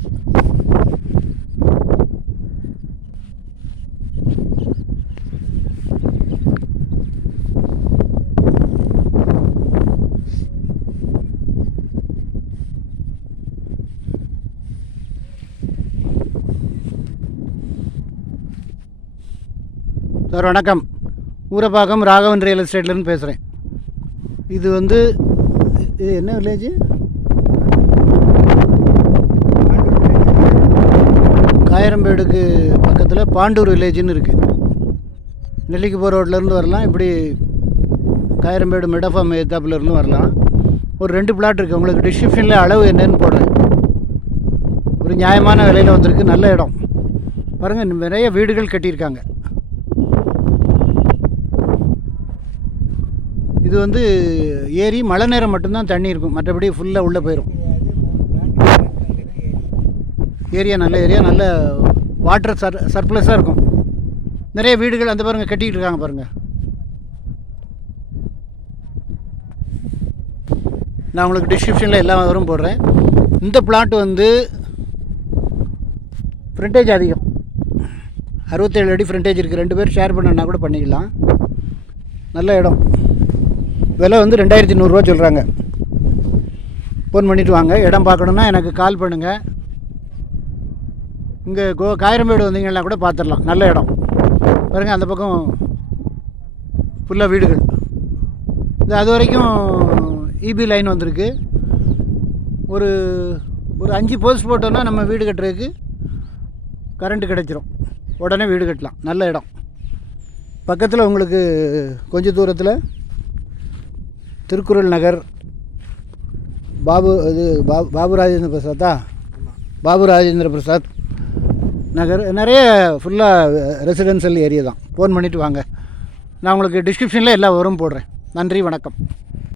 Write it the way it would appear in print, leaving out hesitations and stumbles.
போகுது. சார் வணக்கம். ஊரப்பாக்கம் ராகவன் ரியல் எஸ்டேட்லேருந்து பேசுகிறேன். இது இது என்ன வில்லேஜ்? காயரம்பேடுக்கு பக்கத்தில் பாண்டூர் வில்லேஜ்னு இருக்குது. நெல்லிக்குப்போ ரோட்லேருந்து வரலாம், இப்படி காயரம்பேடு மெடஃபார்ம் ஏத்தாப்புலேருந்து வரலாம். ஒரு 2 பிளாட் இருக்குது. உங்களுக்கு டிஸ்கிரிப்ஷனில் அளவு என்னன்னு போடுறேன். ஒரு நியாயமான விலையில் வந்திருக்கு. நல்ல இடம் பாருங்கள். நிறைய வீடுகள் கட்டியிருக்காங்க. இது ஏரி மழை நேரம் மட்டும்தான் தண்ணி இருக்கும், மற்றபடி ஃபுல்லாக உள்ளே போயிடும். ஏரியா நல்ல ஏரியா, நல்ல வாட்டர் சர்ப்ளஸாக இருக்கும். நிறைய வீடுகள் அந்த பாருங்கள் கட்டிக்கிட்டு இருக்காங்க பாருங்கள். நான் உங்களுக்கு டிஸ்கிரிப்ஷனில் எல்லா வரும் போடுறேன். இந்த பிளாட் ஃப்ரண்டேஜ் அதிகம், 67 அடி ஃப்ரண்டேஜ் இருக்குது. 2 பேர் ஷேர் பண்ணனா கூட பண்ணிக்கலாம். நல்ல இடம். விலை 2100 ரூபா சொல்கிறாங்க. ஃபோன் பண்ணிவிட்டு வாங்க. இடம் பார்க்கணுன்னா எனக்கு கால் பண்ணுங்கள். இங்கே காயரம்பேடு வந்தீங்கன்னா கூட பார்த்துடலாம். நல்ல இடம் பாருங்கள். அந்த பக்கம் ஃபுல்லாக வீடுகள். அது வரைக்கும் இபி லைன் வந்திருக்கு. ஒரு 5 போஸ்ட் போட்டோன்னா நம்ம வீடு கட்டுறதுக்கு கரண்ட்டு கிடச்சிரும். உடனே வீடு கட்டலாம். நல்ல இடம். பக்கத்தில் உங்களுக்கு கொஞ்சம் தூரத்தில் திருக்குறள் நகர், பாபு ராஜேந்திர பிரசாத்தா, பாபு ராஜேந்திர பிரசாத் நகர், நிறைய ஃபுல்லாக ரெசிடென்ஷியல் ஏரியா தான். ஃபோன் பண்ணிவிட்டு வாங்க. நான் உங்களுக்கு டிஸ்கிரிப்ஷனில் எல்லா வரும் போடுறேன். நன்றி, வணக்கம்.